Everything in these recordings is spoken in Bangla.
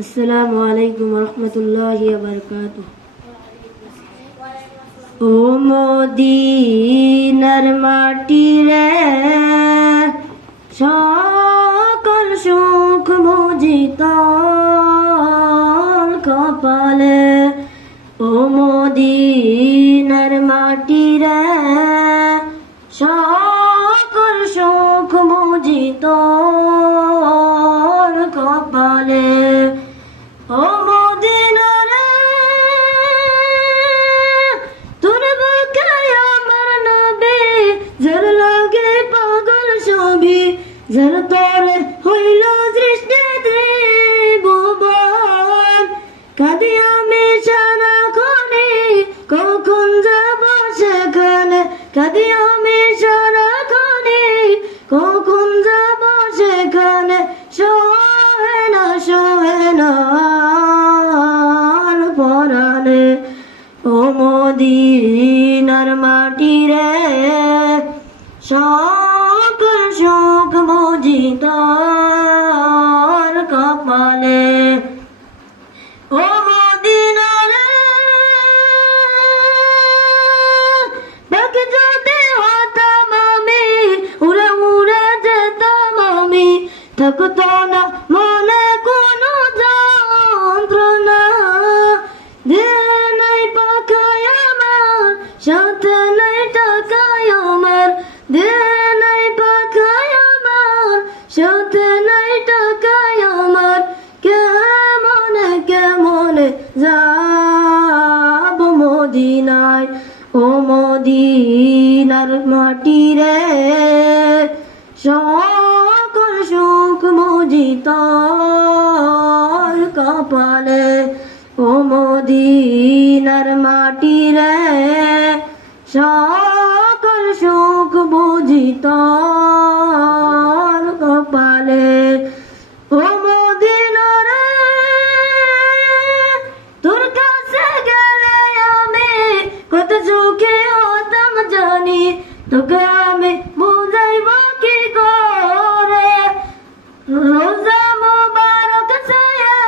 আসসালামু আলাইকুম ওয়া রাহমাতুল্লাহি ওয়া বারাকাতুহু। ও মদিনার মাটি রে, সকল সুখ বুঝি তোর কপালে। ও মদিনার মাটি রে, সকল সুখ বুঝি তোর কপালে। ও মদিনা রে, তোর বুকে আমার নবী, যার লাগে পাগল সবই, যার তরে হইল সৃষ্টি ত্রিভুবন। কাঁদি আমি সারাক্ষণে, কখন যাব সেখানে। কাঁদি আমি সারাক্ষণে, কখন যাব সেখানে। সহে না পরাণে। ও মদিনার মাটি রে, সকল সুখ বুঝি তোর কপালে। ও মদিনা রে, ডাকে যদি হতাম আমি, উড়ে উড়ে যেতাম আমি। থাকতো না মনে কোনো যন্ত্রণা, দেহ নাই পাখায় আমার, সাথে নাই টাকায় আমার। দেহ নাই পাখায় আমার, সাথে নাই টাকায় আমার। কেমনে কেমনে যাব মদিনায়। ও মদিনার মাটি রে, সকল সুখ বুঝি তোর কপালে। ও মদিনার মাটি রে, সকল সুখ বুঝি তোর কপালে। ও মদিনা রে, তোর কাছে গেলে আমি কত সুখে হতাম জানি। তোকে আমি বুঝাইব কি করে। রোজা মুবারক ছায়া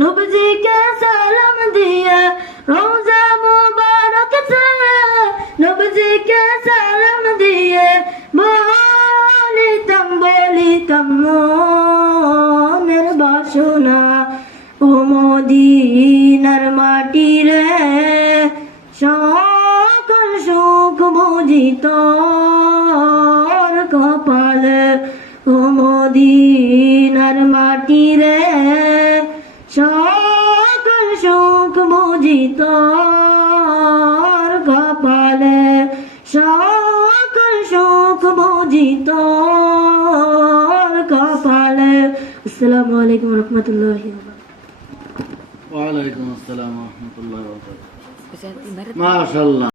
নবীজিকে সালাম দিয়ে, রোজা মুবারক ছায়া নবীজিকে সালাম দিয়ে, বলিতাম মনের বাসনা। ও মদিনার মাটি রে, সকল সুখ বুঝি তোর কপালে। ও মদিনার মাটি রে, সকল সুখ বুঝি তোর কপালে। সকল সুখ বুঝি তোর কপালে। আসসালামু আলাইকুম ওয়া রাহমাতুল্লাহি ওয়া বারাকাতুহু। ওয়া আলাইকুম আসসালাম ওয়া রাহমাতুল্লাহি ওয়া বারাকাতুহু। মাশাআল্লাহ।